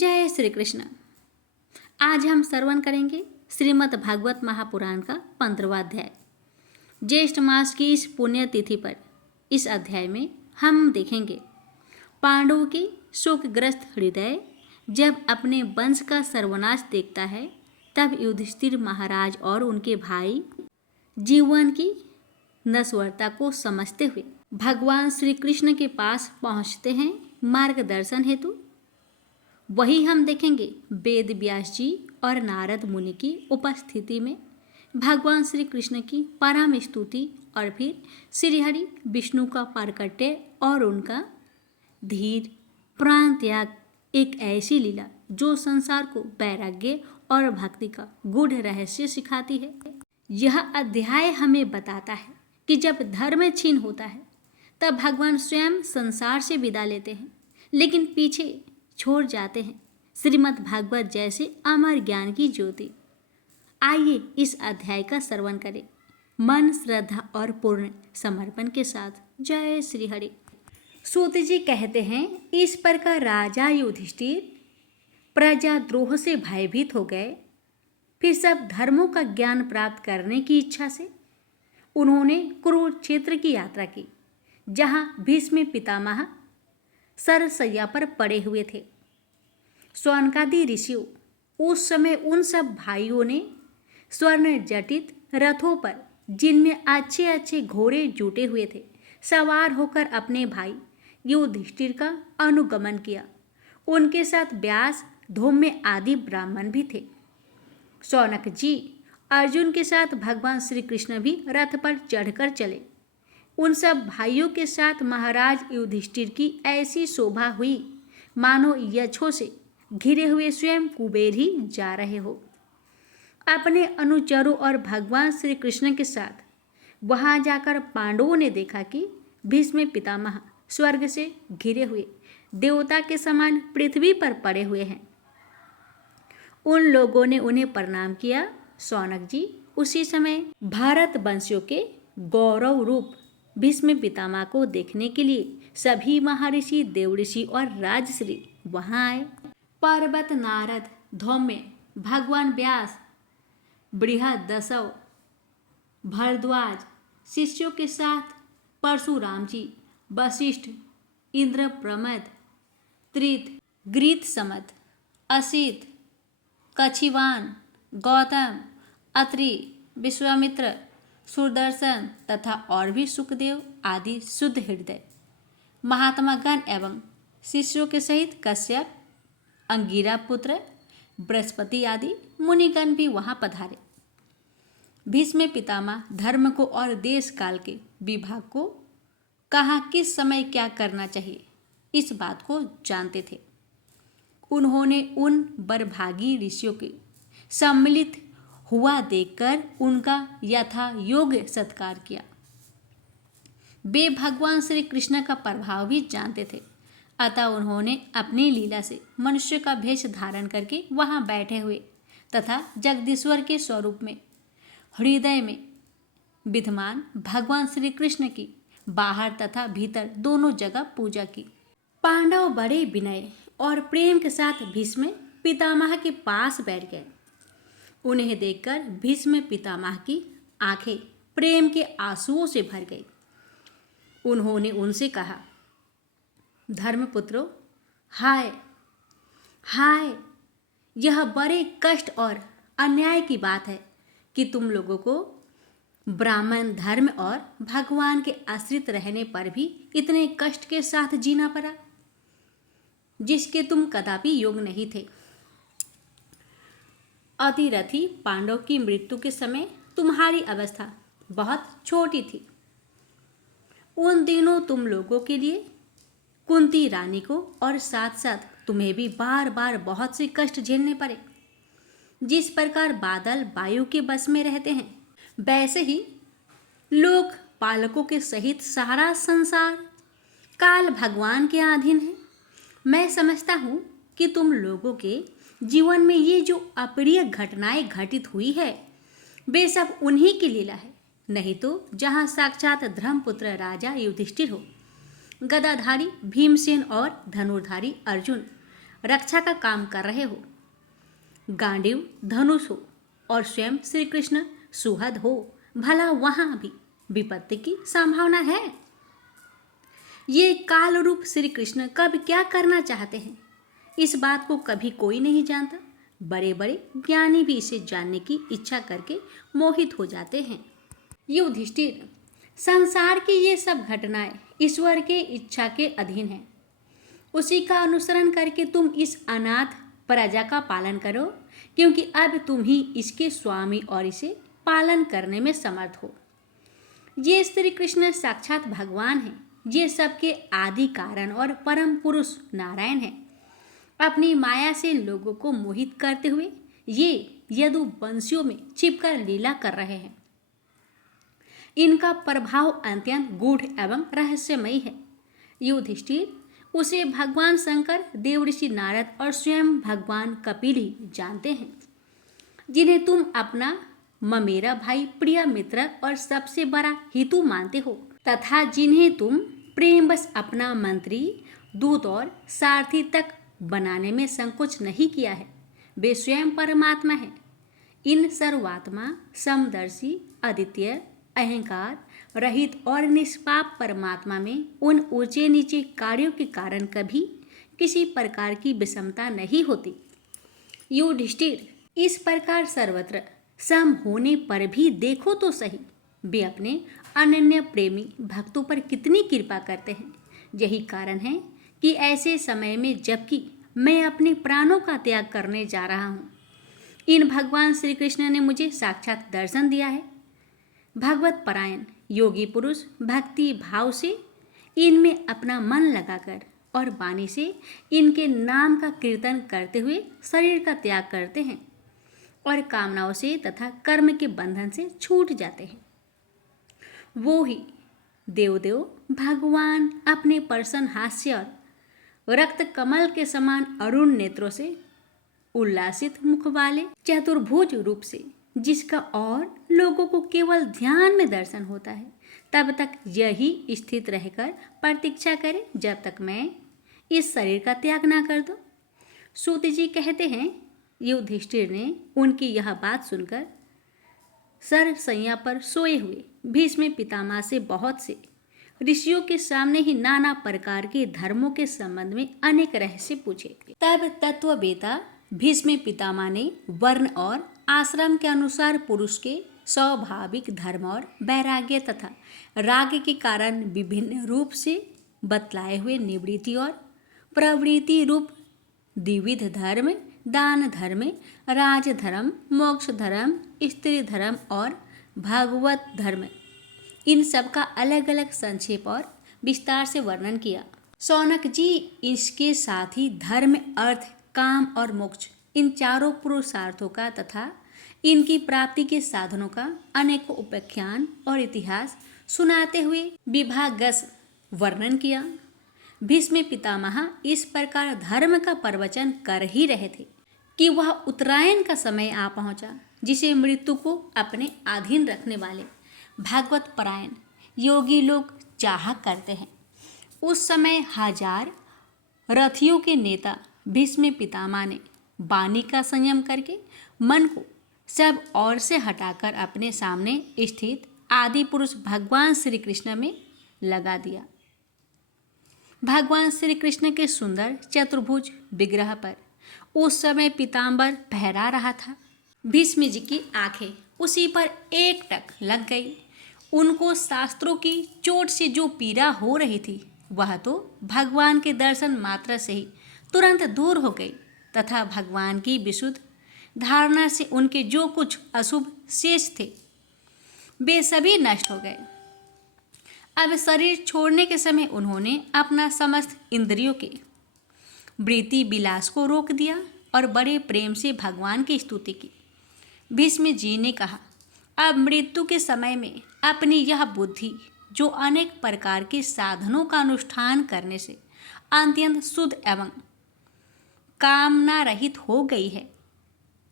जय श्री कृष्ण। आज हम श्रवण करेंगे श्रीमद् भागवत महापुराण का 15वां अध्याय। ज्येष्ठ मास की इस पुण्य तिथि पर इस अध्याय में हम देखेंगे पांडवों की शोकग्रस्त हृदय जब अपने वंश का सर्वनाश देखता है, तब युधिष्ठिर महाराज और उनके भाई जीवन की नश्वरता को समझते हुए भगवान श्री कृष्ण के पास पहुंचते हैं मार्गदर्शन हेतु। वही हम देखेंगे वेद व्यास जी और नारद मुनि की उपस्थिति में भगवान श्री कृष्ण की परम स्तुति और फिर श्रीहरि विष्णु का प्राकट्य और उनका धीर प्राण त्याग, एक ऐसी लीला जो संसार को वैराग्य और भक्ति का गूढ़ रहस्य सिखाती है। यह अध्याय हमें बताता है कि जब धर्म छीन होता है तब भगवान स्वयं संसार से विदा लेते हैं, लेकिन पीछे छोड़ जाते हैं श्रीमद् भागवत जैसे अमर ज्ञान की ज्योति। आइए इस अध्याय का श्रवण करें मन, श्रद्धा और पूर्ण समर्पण के साथ। जय श्री हरि। सूत जी कहते हैं, इस प्रकार राजा युधिष्ठिर प्रजाद्रोह से भयभीत हो गए। फिर सब धर्मों का ज्ञान प्राप्त करने की इच्छा से उन्होंने कुरुक्षेत्र की यात्रा की, जहाँ भीष्म पितामह सरसैया पर पड़े हुए थे। स्वनकादि ऋषियों उस समय उन सब भाइयों ने स्वर्ण जटित रथों पर, जिनमें अच्छे अच्छे घोड़े जुटे हुए थे, सवार होकर अपने भाई युधिष्ठिर का अनुगमन किया। उनके साथ व्यास, धौम्य आदि ब्राह्मण भी थे। शौनक जी अर्जुन के साथ भगवान श्री कृष्ण भी रथ पर चढ़कर चले। उन सब भाइयों के साथ महाराज युधिष्ठिर की ऐसी शोभा हुई मानो यक्षों से घिरे हुए स्वयं कुबेर ही जा रहे हो। अपने अनुचरों और भगवान श्री कृष्ण के साथ वहां जाकर पांडवों ने देखा कि भीष्म पितामह स्वर्ग से घिरे हुए देवता के समान पृथ्वी पर पड़े हुए हैं। उन लोगों ने उन्हें प्रणाम किया। शौनक जी उसी समय भारत वंशियों के गौरव रूप भीष्म पितामह को देखने के लिए सभी महर्षि, देवऋषि और राजश्री वहां आए। पर्वत, नारद, धौम्य, भगवान व्यास, बृहदसव, भरद्वाज शिष्यों के साथ परशुराम जी, वशिष्ठ, इंद्र प्रमद, त्रित, गृत समत, असित, कछिवान, गौतम, अत्रि, विश्वामित्र, सुदर्शन तथा और भी सुखदेव आदि शुद्ध हृदय महात्मागण एवं शिष्यों के सहित कश्यप, अंगिरा पुत्र, बृहस्पति आदि मुनिगण भी वहां पधारे। भीष्म पितामह धर्म को और देश काल के विभाग को, कहाँ किस समय क्या करना चाहिए, इस बात को जानते थे। उन्होंने उन बरभागी ऋषियों के सम्मिलित हुआ देखकर उनका यथा योग्य सत्कार किया। वे भगवान श्री कृष्ण का प्रभाव भी जानते थे, अतः उन्होंने अपनी लीला से मनुष्य का भेष धारण करके वहां बैठे हुए तथा जगदीश्वर के स्वरूप में हृदय में विद्यमान भगवान श्री कृष्ण की बाहर तथा भीतर दोनों जगह पूजा की। पांडव बड़े विनय और प्रेम के साथ भीष्म पितामह के पास बैठ गए। उन्हें देखकर भीष्म पितामह की आंखें प्रेम के आंसुओं से भर गई। उन्होंने उनसे कहा, धर्मपुत्रों, हाय हाय, यह बड़े कष्ट और अन्याय की बात है कि तुम लोगों को ब्राह्मण धर्म और भगवान के आश्रित रहने पर भी इतने कष्ट के साथ जीना पड़ा, जिसके तुम कदापि योग्य नहीं थे। अतिरथी पांडव की मृत्यु के समय तुम्हारी अवस्था बहुत छोटी थी। उन दिनों तुम लोगों के लिए कुंती रानी को और साथ साथ तुम्हें भी बार बार बहुत से कष्ट झेलने पड़े। जिस प्रकार बादल वायु के बस में रहते हैं, वैसे ही लोक पालकों के सहित सारा संसार काल भगवान के अधीन है। मैं समझता हूँ कि तुम लोगों के जीवन में ये जो अप्रिय घटनाएं घटित हुई है, वे सब उन्हीं की लीला है। नहीं तो जहाँ साक्षात धर्मपुत्र राजा युधिष्ठिर हो, गदाधारी भीमसेन और धनुर्धारी अर्जुन रक्षा का काम कर रहे हो। गांडीव धनुष हो और स्वयं श्री कृष्ण सुहद हो, भला वहां भी विपत्ति की संभावना है। ये काल रूप श्री कृष्ण कब क्या करना चाहते हैं, इस बात को कभी कोई नहीं जानता। बड़े बड़े ज्ञानी भी इसे जानने की इच्छा करके मोहित हो जाते हैं। युधिष्ठिर, संसार की ये सब घटनाएं ईश्वर के इच्छा के अधीन है। उसी का अनुसरण करके तुम इस अनाथ प्रजा का पालन करो, क्योंकि अब तुम ही इसके स्वामी और इसे पालन करने में समर्थ हो। ये श्री कृष्ण साक्षात भगवान हैं। ये सबके आदि कारण और परम पुरुष नारायण हैं। अपनी माया से लोगों को मोहित करते हुए ये यदुवंशियों में छिपकर लीला कर रहे हैं। इनका प्रभाव अत्यंत गूढ़ एवं रहस्यमयी है। युधिष्ठिर, उसे भगवान शंकर, देवऋषि नारद और स्वयं भगवान कपिल ही जानते हैं, जिन्हें तुम अपना ममेरा भाई, प्रिय मित्र और सबसे बड़ा हितु मानते हो, तथा जिन्हें तुम प्रेमवश अपना मंत्री, दूत और सारथी तक बनाने में संकोच नहीं किया है। वे स्वयं परमात्मा हैं। इन सर्वात्मा, समदर्शी, अद्वितीय, अहंकार रहित और निष्पाप परमात्मा में उन ऊंचे नीचे कार्यों के कारण कभी किसी प्रकार की विषमता नहीं होती। युधिष्ठिर, इस प्रकार सर्वत्र सम होने पर भी देखो तो सही, वे अपने अनन्य प्रेमी भक्तों पर कितनी कृपा करते हैं। यही कारण है कि ऐसे समय में, जबकि मैं अपने प्राणों का त्याग करने जा रहा हूँ, इन भगवान श्री कृष्ण ने मुझे साक्षात दर्शन दिया है। भगवत परायण योगी पुरुष भक्ति भाव से इनमें अपना मन लगाकर और वाणी से इनके नाम का कीर्तन करते हुए शरीर का त्याग करते हैं और कामनाओं से तथा कर्म के बंधन से छूट जाते हैं। वो ही देवदेव भगवान अपने प्रसन्न हास्य और रक्त कमल के समान अरुण नेत्रों से, उल्लासित मुख वाले चतुर्भुज रूप से, जिसका और लोगों को केवल ध्यान में दर्शन होता है, तब तक यही स्थित रहकर प्रतीक्षा करे जब तक मैं इस शरीर का त्याग ना कर दूं। सूत जी कहते हैं, युधिष्ठिर ने उनकी यह बात सुनकर सरसैया पर सोए हुए भीष्म पितामह से बहुत से ऋषियों के सामने ही नाना प्रकार के धर्मों के संबंध में अनेक रहस्य पूछे। तब तत्ववेता भीष्म पितामह ने वर्ण और आश्रम के अनुसार पुरुष के स्वाभाविक धर्म और वैराग्य तथा राग के कारण विभिन्न रूप से बतलाए हुए निवृत्ति और प्रवृत्ति रूप द्विविध धर्म, दान धर्म, राजधर्म, मोक्ष धर्म, स्त्री धर्म और भागवत धर्म, इन सब का अलग अलग संक्षेप और विस्तार से वर्णन किया। शौनक जी इसके साथ ही धर्म, अर्थ, काम और मोक्ष, इन चारों पुरुषार्थों का तथा इनकी प्राप्ति के साधनों का अनेकों उपाख्यान और इतिहास सुनाते हुए विभागस वर्णन किया। भीष्म पितामह इस प्रकार धर्म का प्रवचन कर ही रहे थे कि वह उत्तरायण का समय आ पहुंचा, जिसे मृत्यु को अपने अधीन रखने वाले भागवत परायण योगी लोग चाहा करते हैं। उस समय हजार रथियों के नेता भीष्म पितामह ने वाणी का संयम करके मन को सब ओर से हटाकर अपने सामने स्थित आदि पुरुष भगवान श्री कृष्ण में लगा दिया। भगवान श्री कृष्ण के सुंदर चतुर्भुज विग्रह पर उस समय पीताम्बर फहरा रहा था। भीष्म जी की आंखें उसी पर एकटक लग गई। उनको शास्त्रों की चोट से जो पीड़ा हो रही थी, वह तो भगवान के दर्शन मात्र से ही तुरंत दूर हो गई तथा भगवान की विशुद्ध धारणा से उनके जो कुछ अशुभ शेष थे, वे सभी नष्ट हो गए। अब शरीर छोड़ने के समय उन्होंने अपना समस्त इंद्रियों के वृत्ति विलास को रोक दिया और बड़े प्रेम से भगवान की स्तुति की। भीष्म जी ने कहा, अब मृत्यु के समय में अपनी यह बुद्धि, जो अनेक प्रकार के साधनों का अनुष्ठान करने से अत्यंत शुद्ध एवं कामना रहित हो गई है,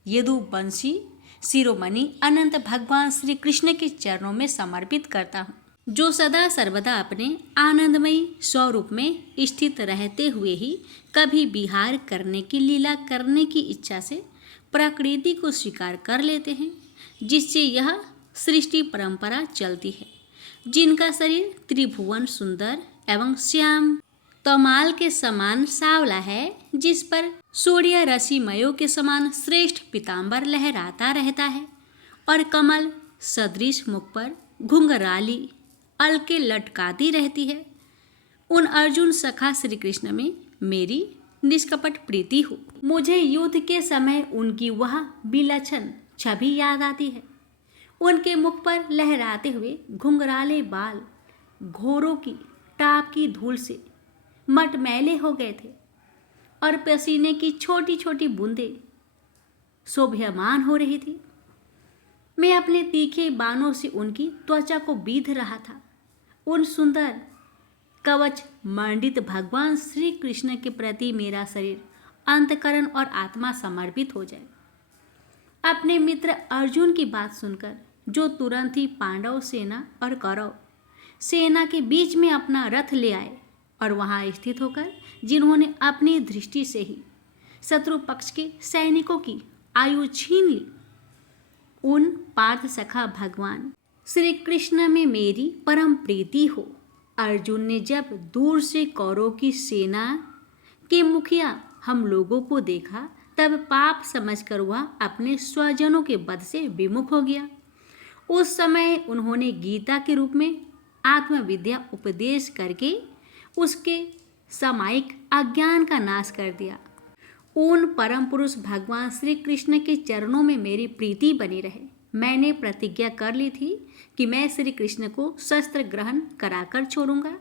यदुवंशी शिरोमणि अनंत भगवान श्री कृष्ण के चरणों में समर्पित करता हूँ। जो सदा सर्वदा अपने आनंदमयी स्वरूप में स्थित रहते हुए ही कभी विहार करने की लीला करने की इच्छा से प्रकृति को स्वीकार कर लेते हैं, जिससे यह सृष्टि परंपरा चलती है। जिनका शरीर त्रिभुवन सुंदर एवं श्याम तमाल के समान सावला है, जिस पर सूर्य रश्मियों के समान श्रेष्ठ पीतांबर लहराता रहता है और कमल सदृश मुख पर घुंघराली अलके लटकाती रहती है, उन अर्जुन सखा श्री कृष्ण में मेरी निष्कपट प्रीति हो। मुझे युद्ध के समय उनकी वह विलक्षण छवि याद आती है। उनके मुख पर लहराते हुए घुंघराले बाल घोरों की टाप की धूल से मटमैले हो गए थे और पसीने की छोटी छोटी बूंदें शोभयमान हो रही थी। मैं अपने तीखे बाणों से उनकी त्वचा को बीध रहा था। उन सुंदर कवच मंडित भगवान श्री कृष्ण के प्रति मेरा शरीर, अंतकरण और आत्मा समर्पित हो जाए। अपने मित्र अर्जुन की बात सुनकर, जो तुरंत ही पांडव सेना और कौरव सेना के बीच में अपना रथ ले आए और वहां स्थित होकर जिन्होंने अपनी दृष्टि से ही शत्रु पक्ष के सैनिकों की आयु छीन ली, उन पार्थ सखा भगवान श्री कृष्ण में मेरी परम प्रीति हो। अर्जुन ने जब दूर से कौरव की सेना के मुखिया हम लोगों को देखा, तब पाप समझकर वह अपने स्वजनों के वध से विमुख हो गया। उस समय उन्होंने गीता के रूप में आत्मविद्या उपदेश करके उसके सामायिक अज्ञान का नाश कर दिया। उन परम पुरुष भगवान श्री कृष्ण के चरणों में मेरी प्रीति बनी रहे। मैंने प्रतिज्ञा कर ली थी कि मैं श्री कृष्ण को शस्त्र ग्रहण कराकर छोड़ूंगा।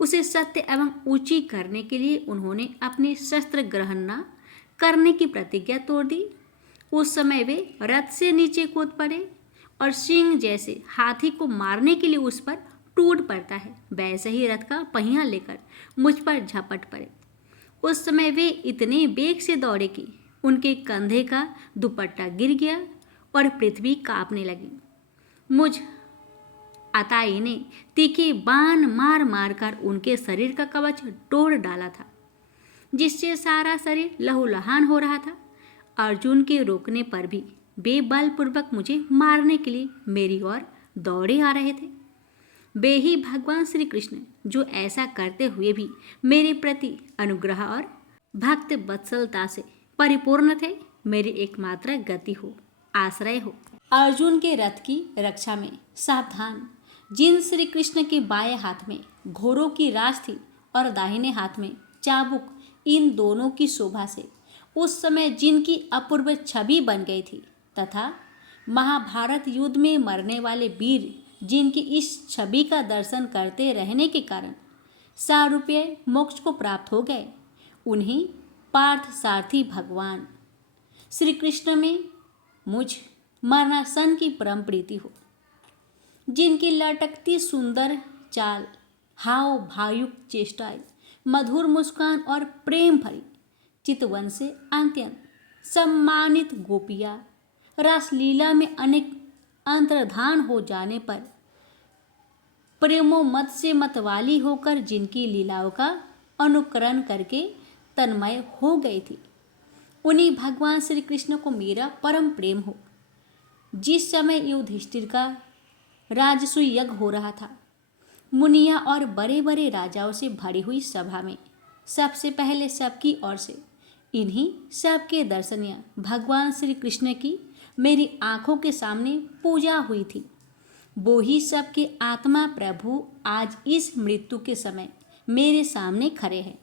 उसे सत्य एवं ऊंची करने के लिए उन्होंने अपनी शस्त्र ग्रहण न करने की प्रतिज्ञा तोड़ दी। उस समय वे रथ से नीचे कूद पड़े और सिंह जैसे हाथी को मारने के लिए उस पर टूट पड़ता है, वैसे ही रथ का पहिया लेकर मुझ पर झपट पड़े। उस समय वे इतने वेग से दौड़े कि उनके कंधे का दुपट्टा गिर गया और पृथ्वी कांपने लगी। मुझ अताई ने तीखे बाण मार मार कर उनके शरीर का कवच तोड़ डाला था, जिससे सारा शरीर लहूलुहान हो रहा था। अर्जुन के रोकने पर भी वे बलपूर्वक मुझे मारने के लिए मेरी ओर दौड़े आ रहे थे। वे ही भगवान श्री कृष्ण, जो ऐसा करते हुए भी मेरे प्रति अनुग्रह और भक्त वत्सलता से परिपूर्ण थे, मेरी एकमात्र गति हो, आश्रय हो। अर्जुन के रथ की रक्षा में सावधान जिन श्री कृष्ण के बाएं हाथ में घोड़ों की राश थी और दाहिने हाथ में चाबुक, इन दोनों की शोभा से उस समय जिनकी अपूर्व छवि बन गई थी, तथा महाभारत युद्ध में मरने वाले वीर जिनकी इस छवि का दर्शन करते रहने के कारण सारूप्य मोक्ष को प्राप्त हो गए, उन्हीं पार्थ सारथी भगवान श्री कृष्ण में मुझ मरणासन की परम प्रीति हो। जिनकी लटकती सुंदर चाल, हाव भावयुक्त चेष्टाएं, मधुर मुस्कान और प्रेम भरी चितवन से अत्यंत सम्मानित गोपियां रासलीला में अनेक अंतर्धान हो जाने पर प्रेमोमत से मतवाली होकर जिनकी लीलाओं का अनुकरण करके तन्मय हो गई थी, उन्हीं भगवान श्री कृष्ण को मेरा परम प्रेम हो। जिस समय युधिष्ठिर का राजसूय यज्ञ हो रहा था, मुनिया और बड़े बड़े राजाओं से भरी हुई सभा में सबसे पहले सबकी ओर से इन्हीं सबके दर्शनीय भगवान श्री कृष्ण की मेरी आंखों के सामने पूजा हुई थी। वो ही सबके आत्मा प्रभु आज इस मृत्यु के समय मेरे सामने खड़े हैं।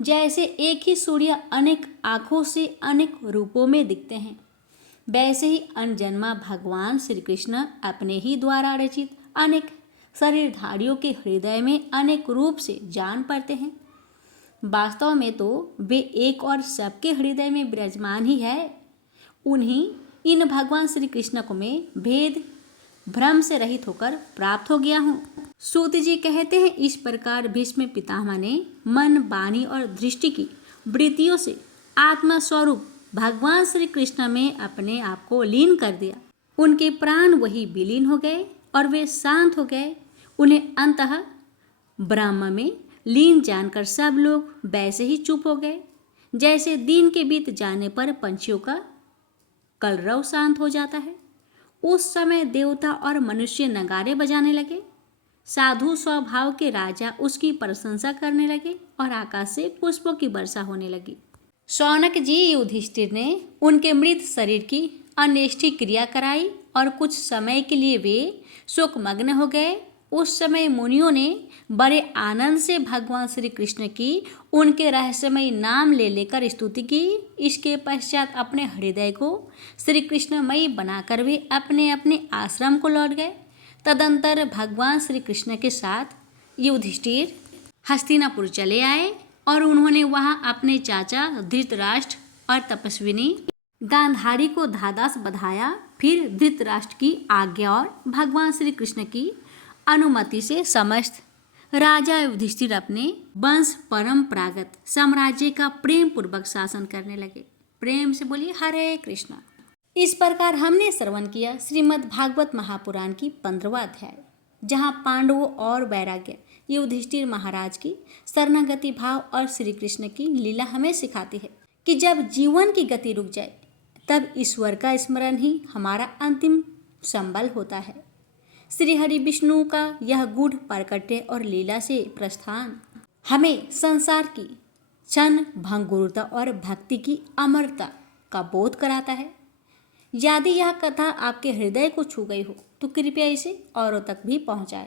जैसे एक ही सूर्य अनेक आँखों से अनेक रूपों में दिखते हैं, वैसे ही अनजन्मा भगवान श्री कृष्ण अपने ही द्वारा रचित अनेक शरीरधारियों के हृदय में अनेक रूप से जान पड़ते हैं। वास्तव में तो वे एक और सबके हृदय में विराजमान ही है। उन्हीं इन भगवान श्री कृष्ण को मैं भेद भ्रम से रहित होकर प्राप्त हो गया हूँ। सूत जी कहते हैं, इस प्रकार भीष्म पितामह ने मन, वाणी और दृष्टि की वृत्तियों से आत्मा स्वरूप भगवान श्री कृष्ण में अपने आप को लीन कर दिया। उनके प्राण वही विलीन हो गए और वे शांत हो गए। उन्हें अंततः ब्रह्म में लीन जानकर सब लोग वैसे ही चुप हो गए जैसे दिन के बीत जाने पर पंछियों का कलरव शांत हो जाता है। उस समय देवता और मनुष्य नगाड़े बजाने लगे। साधु स्वभाव के राजा उसकी प्रशंसा करने लगे और आकाश से पुष्पों की वर्षा होने लगी। शौनक जी युधिष्ठिर ने उनके मृत शरीर की अन्येष्टि क्रिया कराई और कुछ समय के लिए वे शोकमग्न हो गए। उस समय मुनियों ने बड़े आनंद से भगवान श्री कृष्ण की उनके रहस्यमय नाम ले लेकर स्तुति की। इसके पश्चात अपने हृदय को श्री कृष्णमयी बनाकर वे अपने अपने आश्रम को लौट गए। तदंतर भगवान श्री कृष्ण के साथ युधिष्ठिर हस्तिनापुर चले आए और उन्होंने वहां अपने चाचा धृतराष्ट्र और तपस्विनी गांधारी को धादास बधाया। फिर धृतराष्ट्र की आज्ञा और भगवान श्री कृष्ण की अनुमति से समस्त राजा युधिष्ठिर अपने वंश परंपरागत साम्राज्य का प्रेम पूर्वक शासन करने लगे। प्रेम से बोलिए हरे कृष्णा। इस प्रकार हमने श्रवण किया श्रीमद् भागवत महापुराण की 15वां अध्याय, जहाँ पांडवों और वैराग्य युधिष्ठिर महाराज की शरणागति भाव और श्री कृष्ण की लीला हमें सिखाती है कि जब जीवन की गति रुक जाए तब ईश्वर का स्मरण ही हमारा अंतिम संबल होता है। श्री हरि विष्णु का यह गूढ़ प्राकट्य और लीला से प्रस्थान हमें संसार की क्षण भंगुरता और भक्ति की अमरता का बोध कराता है। यदि यह कथा आपके हृदय को छू गई हो तो कृपया इसे औरों तक भी पहुंचाएं।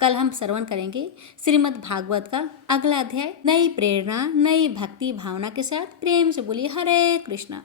कल हम श्रवण करेंगे श्रीमद् भागवत का अगला अध्याय। नई प्रेरणा नई भक्ति भावना के साथ प्रेम से बोलिए हरे कृष्णा।